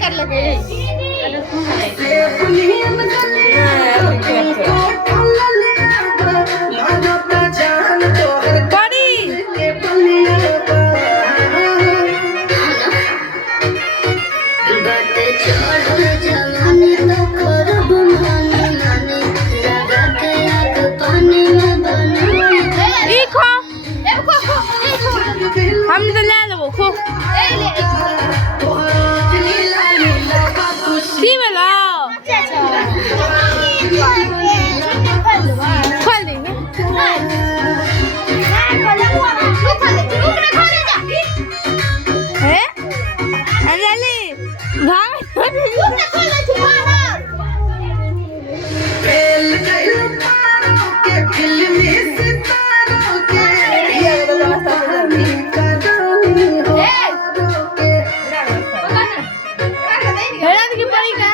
कर लेते हैं हम तो ले लो खो की बोला खोल देंगे हैं अंजलि भाग हेरा की पड़ी